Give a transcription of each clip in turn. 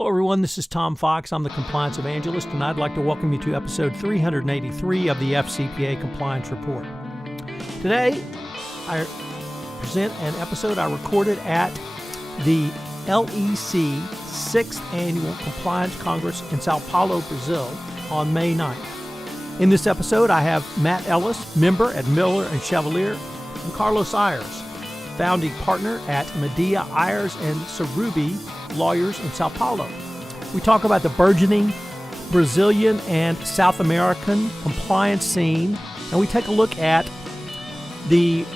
Hello everyone, this is Tom Fox. I'm the Compliance Evangelist, and I'd like to welcome you to episode 383 of the FCPA Compliance Report. Today, I present an episode I recorded at the LEC 6th Annual Compliance Congress in Sao Paulo, Brazil on May 9th. In this episode, I have Matt Ellis, member at Miller Chevalier, and Carlos Ayres, founding partner at Meada, Ayres, and Sarubbi lawyers in Sao Paulo. We talk about the burgeoning Brazilian and South American compliance scene, and we take a look at the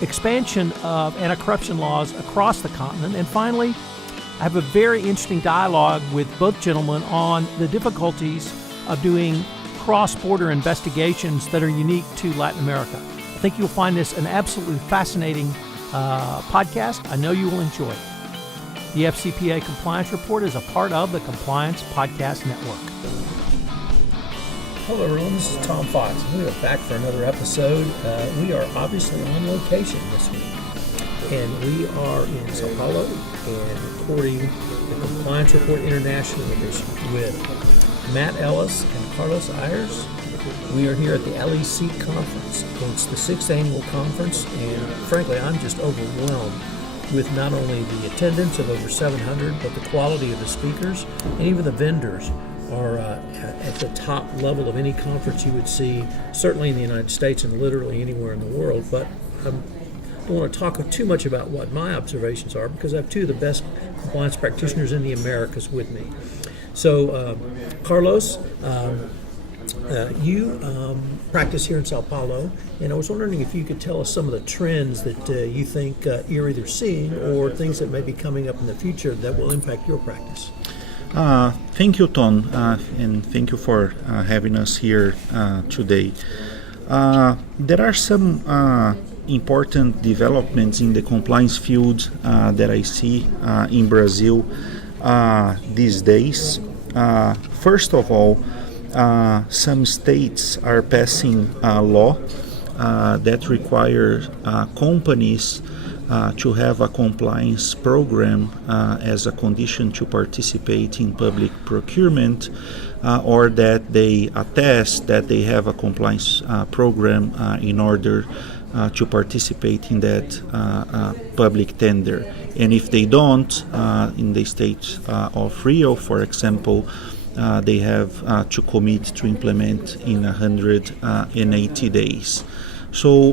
expansion of anti-corruption laws across the continent. And finally, I have a very interesting dialogue with both gentlemen on the difficulties of doing cross-border investigations that are unique to Latin America. I think you'll find this an absolutely fascinating podcast. I know you will enjoy it. The FCPA Compliance Report is a part of the Compliance Podcast Network. Hello everyone, this is Tom Fox. We are back for another episode. We are obviously on location this week, and we are in Sao Paulo and recording the Compliance Report International Edition with Matt Ellis and Carlos Ayres. We are here at the LEC Conference. It's the 6th annual conference, and frankly, I'm just overwhelmed with not only the attendance of over 700, but the quality of the speakers, and even the vendors are at the top level of any conference you would see, certainly in the United States and literally anywhere in the world. But I don't want to talk too much about what my observations are, because I have two of the best compliance practitioners in the Americas with me. So, Carlos, you practice here in Sao Paulo, and I was wondering if you could tell us some of the trends that you think you're either seeing or things that may be coming up in the future that will impact your practice. Thank you, Tom, and thank you for having us here today. There are some important developments in the compliance field that I see in Brazil these days. First of all, some states are passing a law that requires companies to have a compliance program as a condition to participate in public procurement, or that they attest that they have a compliance program in order to participate in that public tender. And if they don't, in the state of Rio, for example, they have to commit to implement in 180 days. So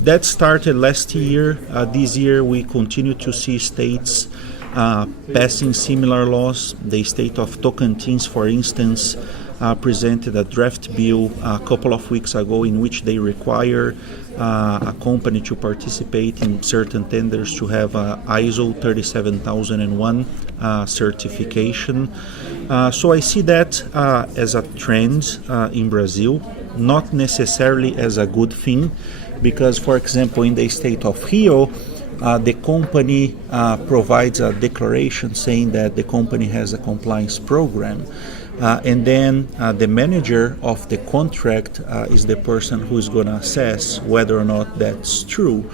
that started last year. This year we continue to see states passing similar laws. The state of Tocantins, for instance, presented a draft bill a couple of weeks ago in which they require a company to participate in certain tenders to have ISO 37001 certification. So I see that as a trend in Brazil, not necessarily as a good thing, because, for example, in the state of Rio, the company provides a declaration saying that the company has a compliance program. And then the manager of the contract is the person who is going to assess whether or not that's true.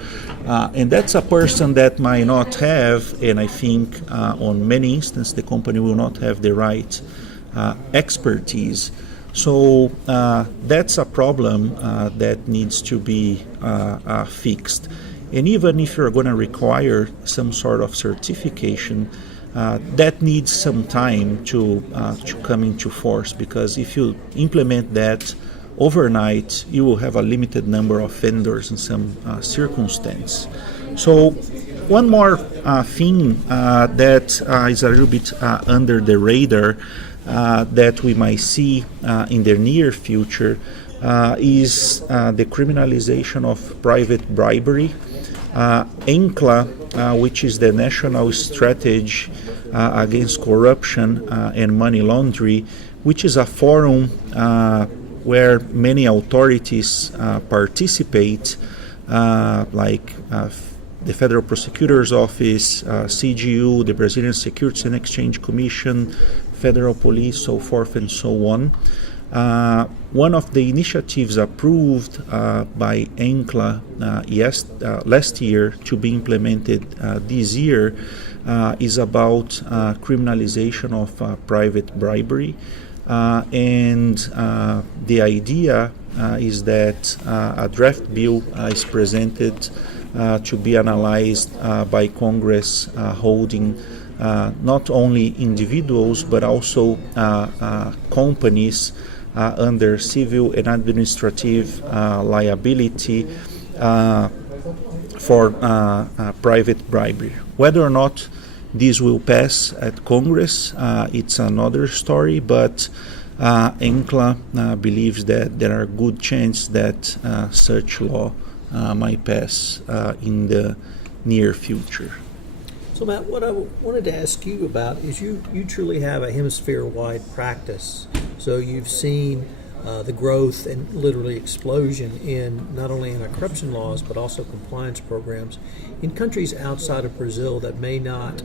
And that's a person that might not have, and I think on many instances the company will not have the right expertise. So that's a problem that needs to be fixed. And even if you're going to require some sort of certification, that needs some time to come into force, because if you implement that overnight, you will have a limited number of vendors in some circumstance. So one more thing that is a little bit under the radar that we might see in the near future is the criminalization of private bribery. ENCLA, which is the National Strategy Against Corruption and Money Laundering, which is a forum where many authorities participate, like the Federal Prosecutor's Office, CGU, the Brazilian Securities and Exchange Commission, Federal Police, so forth and so on. One of the initiatives approved by ENCLA last year to be implemented this year is about criminalization of private bribery. And the idea is that a draft bill is presented to be analyzed by Congress, holding not only individuals but also companies under civil and administrative liability for private bribery. Whether or not this will pass at Congress, it's another story, but ENCLA believes that there are good chances that such law might pass in the near future. So Matt, what I wanted to ask you about is you truly have a hemisphere-wide practice. So you've seen the growth and literally explosion in not only anti-corruption laws but also compliance programs in countries outside of Brazil that may not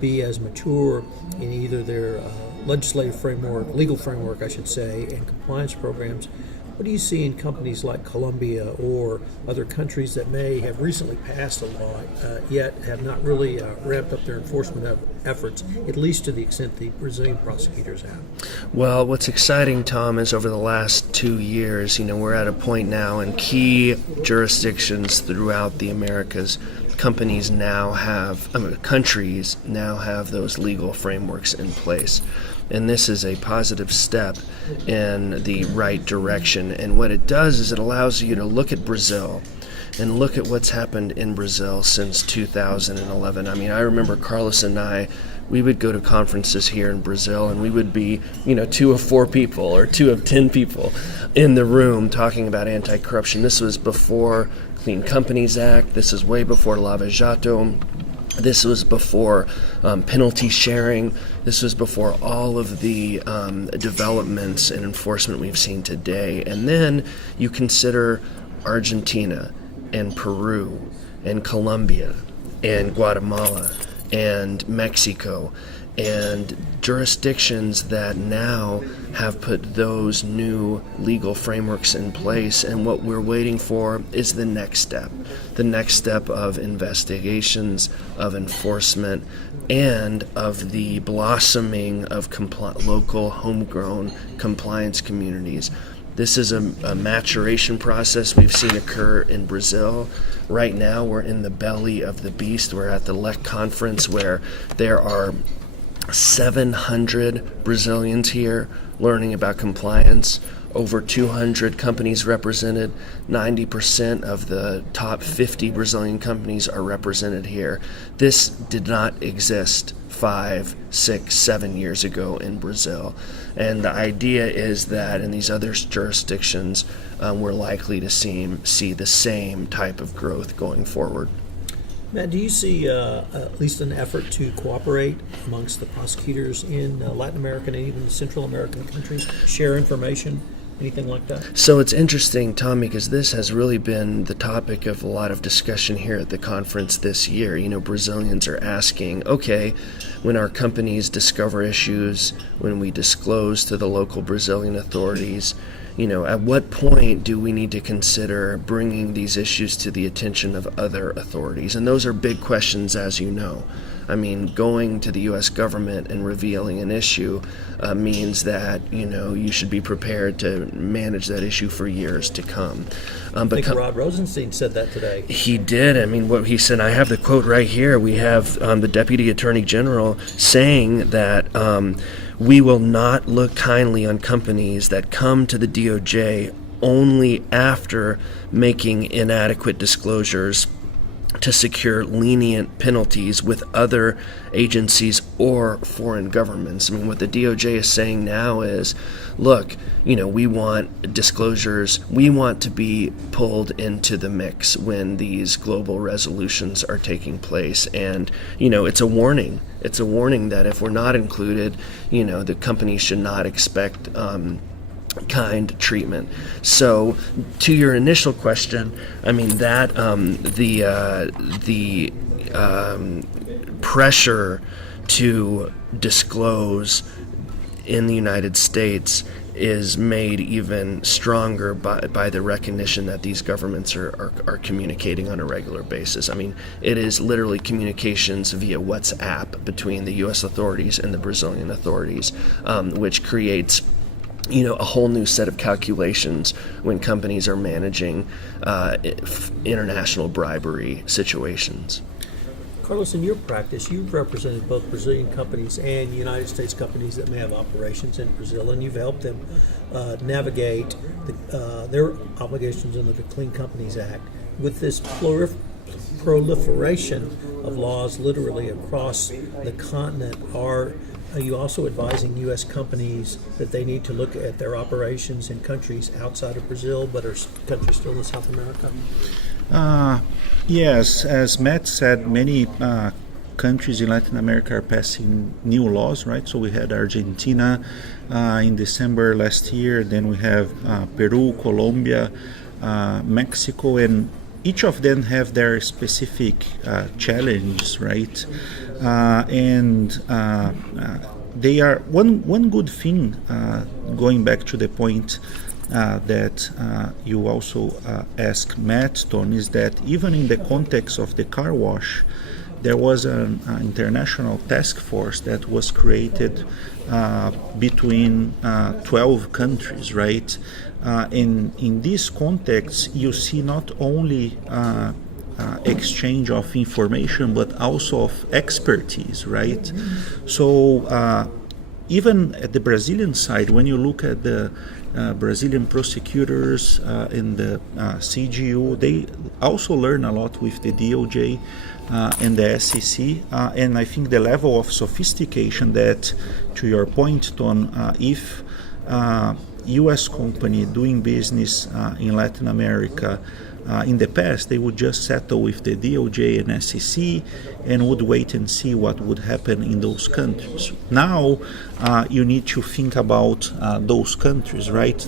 be as mature in either their legislative framework, legal framework I should say, and compliance programs. What do you see in companies like Colombia or other countries that may have recently passed a law yet have not really ramped up their enforcement efforts, at least to the extent the Brazilian prosecutors have? Well, what's exciting, Tom, is over the last 2 years, we're at a point now in key jurisdictions throughout the Americas. Countries now have those legal frameworks in place. And this is a positive step in the right direction. And what it does is it allows you to look at Brazil and look at what's happened in Brazil since 2011. I remember Carlos and I, we would go to conferences here in Brazil and we would be, 2 of 4 people or 2 of 10 people in the room talking about anti-corruption. This was before Clean Companies Act. This is way before Lava Jato. This was before penalty sharing. This was before all of the developments and enforcement we've seen today. And then you consider Argentina and Peru and Colombia and Guatemala and Mexico and jurisdictions that now have put those new legal frameworks in place, and what we're waiting for is the next step of investigations, of enforcement, and of the blossoming of local homegrown compliance communities. This is a maturation process we've seen occur in Brazil. Right now we're in the belly of the beast. We're at the LEC conference where there are 700 Brazilians here learning about compliance, over 200 companies represented. 90% of the top 50 Brazilian companies are represented here. This did not exist 5, 6, 7 years ago in Brazil. And the idea is that in these other jurisdictions, we're likely to see the same type of growth going forward. Matt, do you see at least an effort to cooperate amongst the prosecutors in Latin American and even Central American countries, share information, anything like that? So it's interesting, Tom, because this has really been the topic of a lot of discussion here at the conference this year. Brazilians are asking, okay, when our companies discover issues, when we disclose to the local Brazilian authorities, at what point do we need to consider bringing these issues to the attention of other authorities? And those are big questions, as you know. Going to the U.S. government and revealing an issue means that, you should be prepared to manage that issue for years to come. I think Rod Rosenstein said that today. He did. What he said, I have the quote right here. We have the Deputy Attorney General saying that we will not look kindly on companies that come to the DOJ only after making inadequate disclosures to secure lenient penalties with other agencies or foreign governments. What the DOJ is saying now is, look, we want disclosures. We want to be pulled into the mix when these global resolutions are taking place. And, it's a warning. It's a warning that if we're not included, the company should not expect kind treatment. So, to your initial question, that the pressure to disclose in the United States is made even stronger by the recognition that these governments are communicating on a regular basis. I mean, it is literally communications via WhatsApp between the U.S. authorities and the Brazilian authorities, which creates a whole new set of calculations when companies are managing international bribery situations. Carlos, in your practice, you've represented both Brazilian companies and United States companies that may have operations in Brazil, and you've helped them navigate their obligations under the Clean Companies Act. With this proliferation of laws literally across the continent, are you also advising U.S. companies that they need to look at their operations in countries outside of Brazil but are countries still in South America? Yes, as Matt said, many countries in Latin America are passing new laws, right? So we had Argentina in December last year, then we have Peru, Colombia, Mexico, and each of them have their specific challenges, right? They are one good thing, going back to the point that you also asked Matt, Ton, is that even in the context of the car wash, there was an international task force that was created between 12 countries, right? In this context, you see not only exchange of information, but also of expertise, right? So even at the Brazilian side, when you look at the Brazilian prosecutors in the CGU, they also learn a lot with the DOJ and the SEC, and I think the level of sophistication that, to your point, Ton, if U.S. company doing business in Latin America, in the past, they would just settle with the DOJ and SEC and would wait and see what would happen in those countries. Now, you need to think about those countries, right?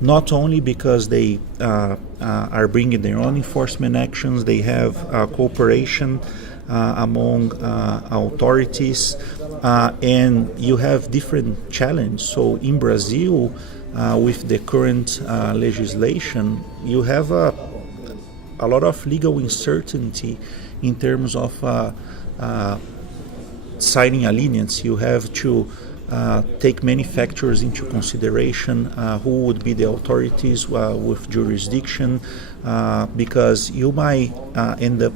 Not only because they are bringing their own enforcement actions, they have cooperation among authorities, and you have different challenges. So in Brazil, with the current legislation, you have a lot of legal uncertainty in terms of signing a leniency. You have to take many factors into consideration, who would be the authorities with jurisdiction, because you might end up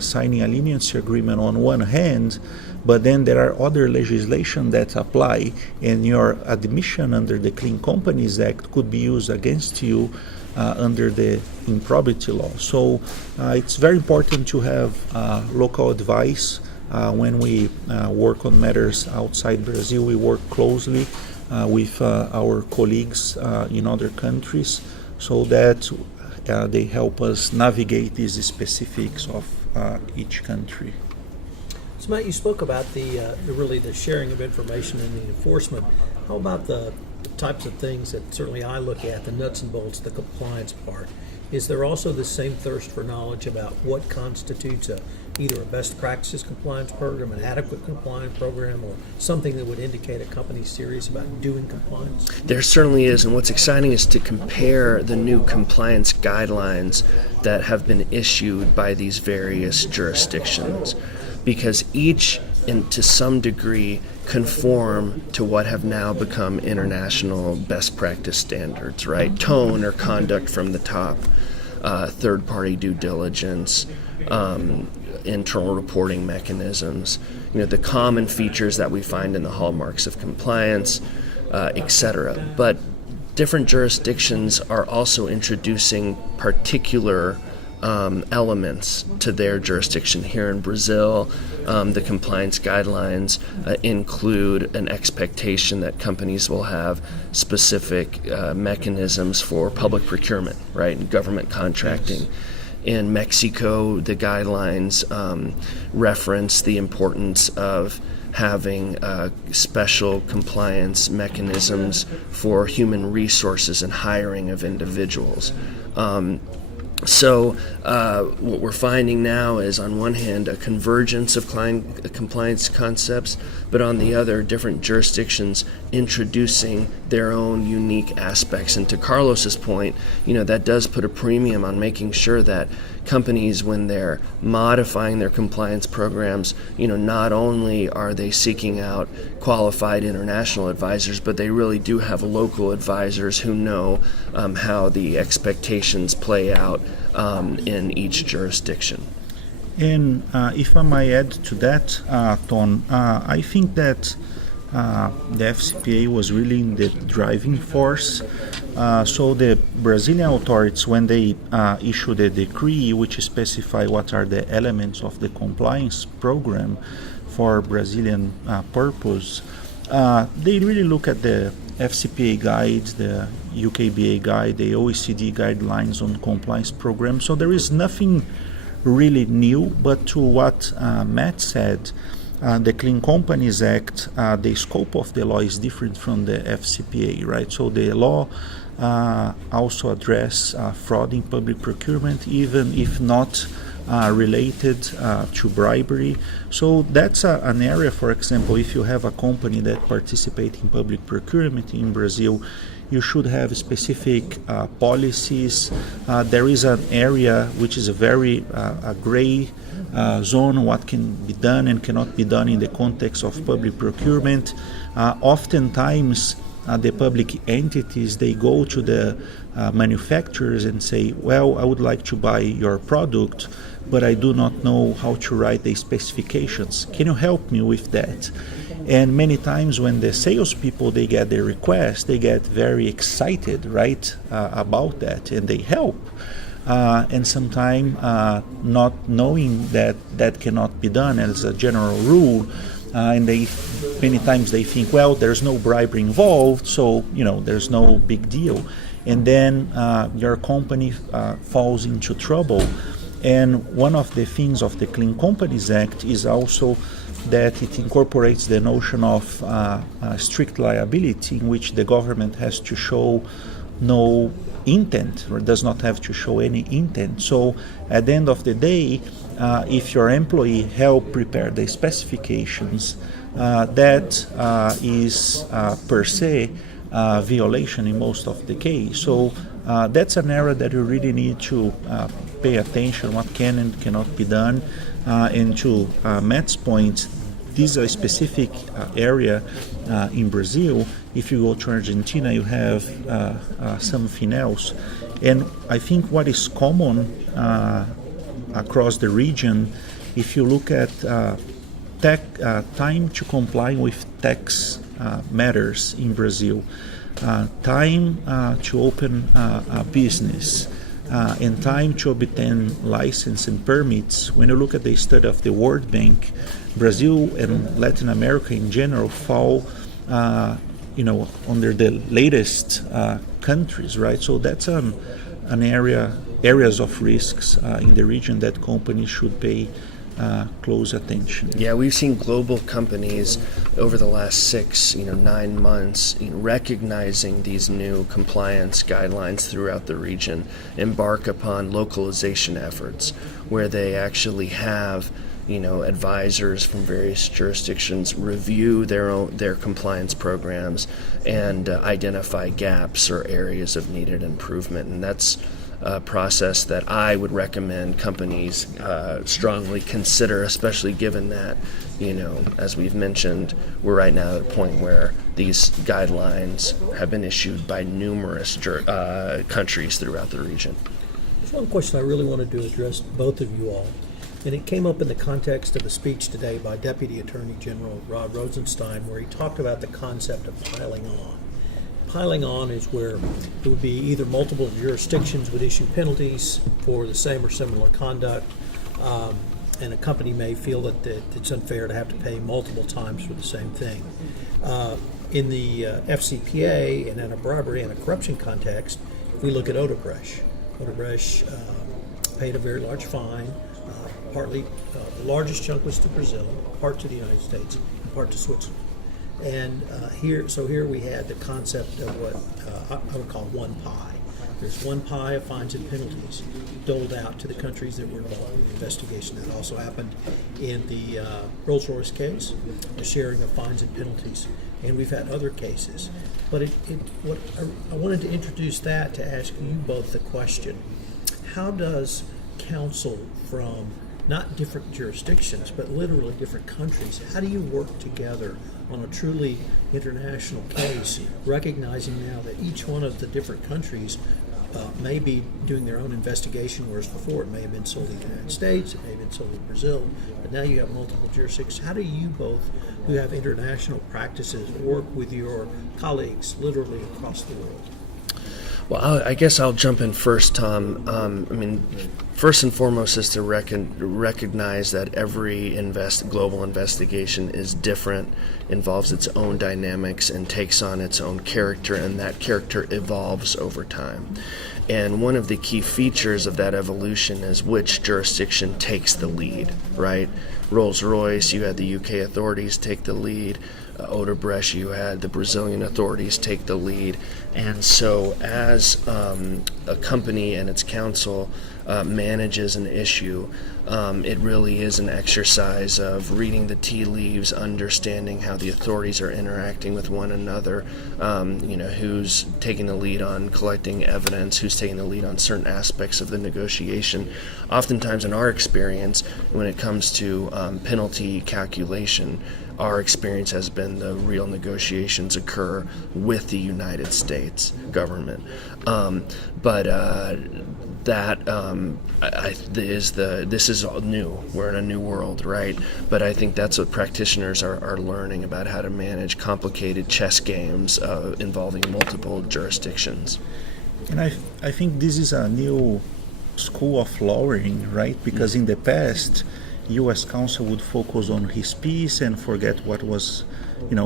signing a leniency agreement on one hand, but then there are other legislation that apply, and your admission under the Clean Companies Act could be used against you under the improbity law. So it's very important to have local advice. When we work on matters outside Brazil, we work closely with our colleagues in other countries so that they help us navigate these specifics of each country. So Matt, you spoke about the sharing of information and the enforcement. How about the types of things that certainly I look at, the nuts and bolts, the compliance part? Is there also the same thirst for knowledge about what constitutes either a best practices compliance program, an adequate compliance program, or something that would indicate a company's serious about doing compliance? There certainly is, and what's exciting is to compare the new compliance guidelines that have been issued by these various jurisdictions, because each, to some degree, conform to what have now become international best practice standards, right? Tone or conduct from the top, third-party due diligence, internal reporting mechanisms, the common features that we find in the hallmarks of compliance, etc. But different jurisdictions are also introducing particular elements to their jurisdiction. Here in Brazil, the compliance guidelines include an expectation that companies will have specific mechanisms for public procurement, right, and government contracting. In Mexico, the guidelines reference the importance of having special compliance mechanisms for human resources and hiring of individuals. So what we're finding now is, on one hand, a convergence of compliance concepts, but on the other, different jurisdictions introducing their own unique aspects. And to Carlos's point, that does put a premium on making sure that companies, when they're modifying their compliance programs, not only are they seeking out qualified international advisors, but they really do have local advisors who know how the expectations play out in each jurisdiction. And if I might add to that, Ton, I think that the FCPA was really the driving force. So the Brazilian authorities, when they issued a decree which specify what are the elements of the compliance program for Brazilian purpose, they really look at the FCPA guides, the UKBA guide, the OECD guidelines on compliance programs. So there is nothing really new, but to what Matt said, the Clean Companies Act, the scope of the law is different from the FCPA, right? So the law also address fraud in public procurement, even if not related to bribery. So that's an area, for example, if you have a company that participates in public procurement in Brazil, you should have specific policies. There is an area which is a very gray zone, what can be done and cannot be done in the context of public procurement. Oftentimes, the public entities, they go to the manufacturers and say, well, I would like to buy your product, but I do not know how to write the specifications. Can you help me with that? And many times when the salespeople, they get the request, they get very excited, right, about that, and they help. And sometimes not knowing that that cannot be done as a general rule, and many times they think, well, there's no bribery involved, so there's no big deal, and then your company falls into trouble. And one of the things of the Clean Companies Act is also that it incorporates the notion of strict liability, in which the government has to show no intent, or does not have to show any intent. So at the end of the day, if your employee help prepare the specifications, that is per se violation in most of the case. So that's an area that you really need to pay attention, what can and cannot be done. And to Matt's point, this is a specific area in Brazil. If you go to Argentina, you have something else. And I think what is common across the region, if you look at time to comply with tax matters in Brazil, time to open a business, and time to obtain license and permits. When you look at the study of the World Bank, Brazil and Latin America in general fall under the latest countries, right? So that's an areas of risks in the region that companies should pay close attention. Yeah, we've seen global companies over the last 9 months, recognizing these new compliance guidelines throughout the region, embark upon localization efforts where they actually have advisors from various jurisdictions review their compliance programs and identify gaps or areas of needed improvement. And that's a process that I would recommend companies strongly consider, especially given that, as we've mentioned, we're right now at a point where these guidelines have been issued by numerous countries throughout the region. There's one question I really wanted to address both of you all, and it came up in the context of a speech today by Deputy Attorney General Rod Rosenstein, where he talked about the concept of piling on. Piling on is where it would be either multiple jurisdictions would issue penalties for the same or similar conduct, and a company may feel that it's unfair to have to pay multiple times for the same thing. In the FCPA and in a bribery and a corruption context, if we look at Odebrecht paid a very large fine. Partly, the largest chunk was to Brazil, part to the United States, and part to Switzerland. And here we had the concept of what I would call one pie. there's one pie of fines and penalties doled out to the countries that were involved in the investigation. That also happened in the Rolls-Royce case, the sharing of fines and penalties. And we've had other cases. But I wanted to introduce that to ask you both the question: how does counsel from not different jurisdictions, but literally different countries, how do you work together on a truly international case, recognizing now that each one of the different countries may be doing their own investigation, whereas before it may have been solely the United States, it may have been solely Brazil, but now you have multiple jurisdictions. How do you both, who have international practices, work with your colleagues literally across the world? Well, I guess I'll jump in first, Tom. First and foremost is to recognize that every global investigation is different, involves its own dynamics, and takes on its own character, and that character evolves over time. And one of the key features of that evolution is which jurisdiction takes the lead, right? Rolls-Royce, you had the UK authorities take the lead. Odebrecht, you had the Brazilian authorities take the lead. And so as a company and its counsel manages an issue, it really is an exercise of reading the tea leaves, understanding how the authorities are interacting with one another, who's taking the lead on collecting evidence, who's taking the lead on certain aspects of the negotiation. Oftentimes in our experience, when it comes to penalty calculation, our experience has been the real negotiations occur with the United States government. This is all new. We're in a new world, right? But I think that's what practitioners are learning about, how to manage complicated chess games involving multiple jurisdictions. And I think this is a new school of lawyering, right? Because in the past, U.S. counsel would focus on his piece and forget what was,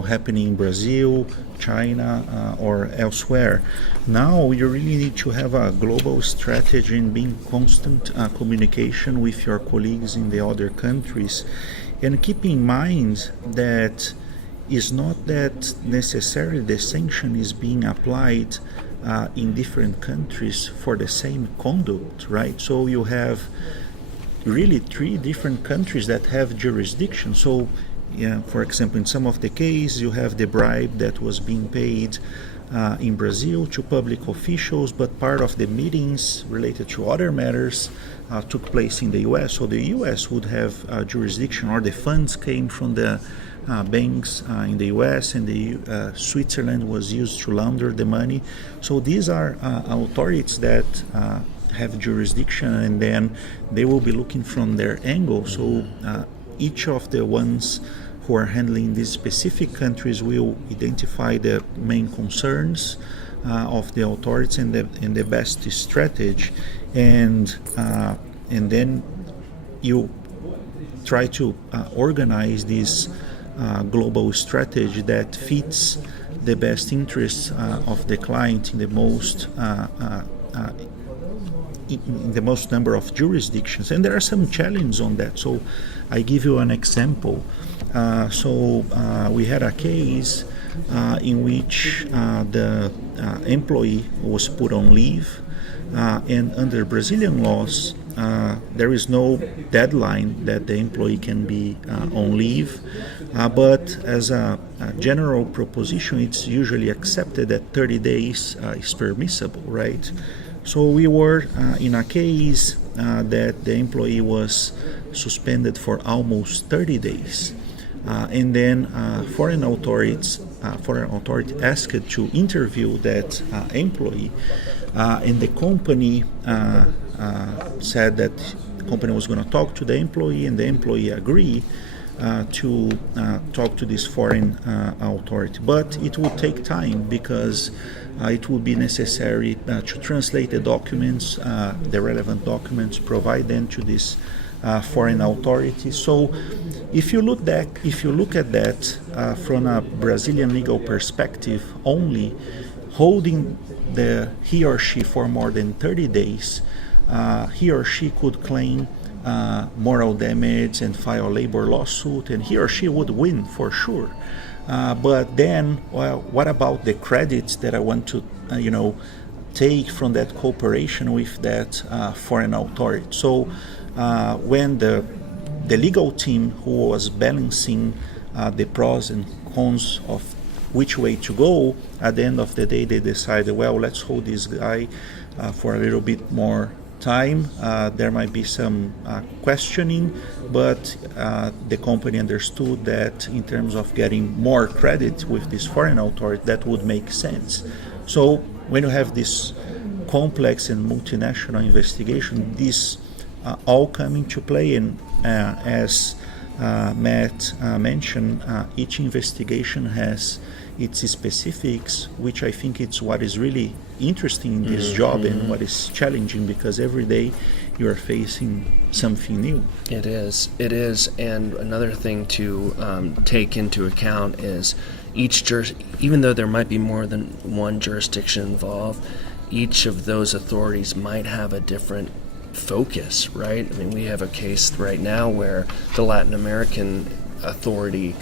happening in Brazil, China, or elsewhere. Now you really need to have a global strategy and be in constant communication with your colleagues in the other countries, and keep in mind that it's not that necessarily the sanction is being applied in different countries for the same conduct, right? So you have really 3 different countries that have jurisdiction. So, for example, in some of the cases, you have the bribe that was being paid in Brazil to public officials, but part of the meetings related to other matters took place in the U.S. So the U.S. would have jurisdiction, or the funds came from the banks in the U.S., and the Switzerland was used to launder the money. So these are authorities that have jurisdiction, and then they will be looking from their angle. So each of the ones who are handling these specific countries will identify the main concerns of the authorities and the best strategy, and then you try to organize this global strategy that fits the best interests of the client in the most number of jurisdictions. And there are some challenges on that. So I give you an example. We had a case in which the employee was put on leave, and under Brazilian laws, there is no deadline that the employee can be on leave, but as a general proposition, it's usually accepted that 30 days is permissible, right? So we were in a case that the employee was suspended for almost 30 days. And then foreign authority asked to interview that employee, and the company said that the company was going to talk to the employee, and the employee agreed to talk to this foreign authority. But it would take time, because it would be necessary to translate the documents, the relevant documents, provide them to this foreign authority. So if you look at that from a Brazilian legal perspective only, holding he or she for more than 30 days, he or she could claim moral damage and file a labor lawsuit, and he or she would win for sure. But then, well, what about the credits that I want to, take from that cooperation with that foreign authority. So when the legal team who was balancing the pros and cons of which way to go, at the end of the day they decided, well, let's hold this guy for a little bit more time. There might be some questioning, but the company understood that in terms of getting more credit with this foreign authority, that would make sense. So when you have this complex and multinational investigation, this all come into play, and as Matt mentioned, each investigation has its specifics, which I think it's what is really interesting in this job and what is challenging, because every day you are facing something new. It is, and another thing to take into account is even though there might be more than one jurisdiction involved, each of those authorities might have a different focus, right? I mean, we have a case right now where the Latin American authority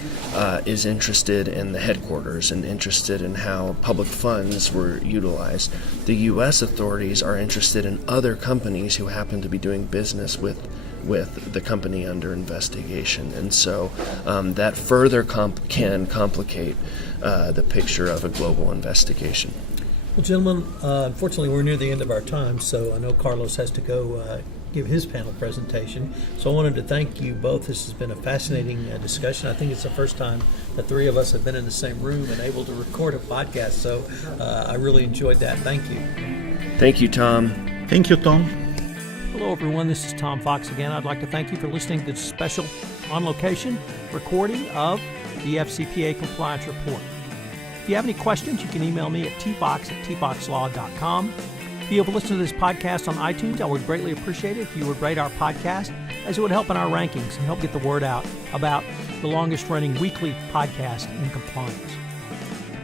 is interested in the headquarters and interested in how public funds were utilized. The U.S. authorities are interested in other companies who happen to be doing business with the company under investigation, and so that further can complicate the picture of a global investigation. Well, gentlemen, unfortunately we're near the end of our time, so I know Carlos has to go give his panel presentation. So I wanted to thank you both. This has been a fascinating discussion. I think it's the first time the three of us have been in the same room and able to record a podcast, so I really enjoyed that. Thank you. Thank you, Tom. Thank you, Tom. Hello, everyone. This is Tom Fox again. I'd like to thank you for listening to this special on-location recording of the FCPA Compliance Report. If you have any questions, you can email me at tfox@tfoxlaw.com. If you have listened to this podcast on iTunes, I would greatly appreciate it if you would rate our podcast, as it would help in our rankings and help get the word out about the longest-running weekly podcast in compliance.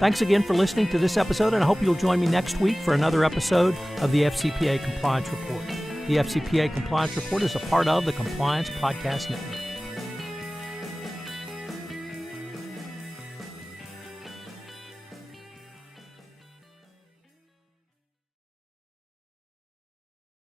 Thanks again for listening to this episode, and I hope you'll join me next week for another episode of the FCPA Compliance Report. The FCPA Compliance Report is a part of the Compliance Podcast Network.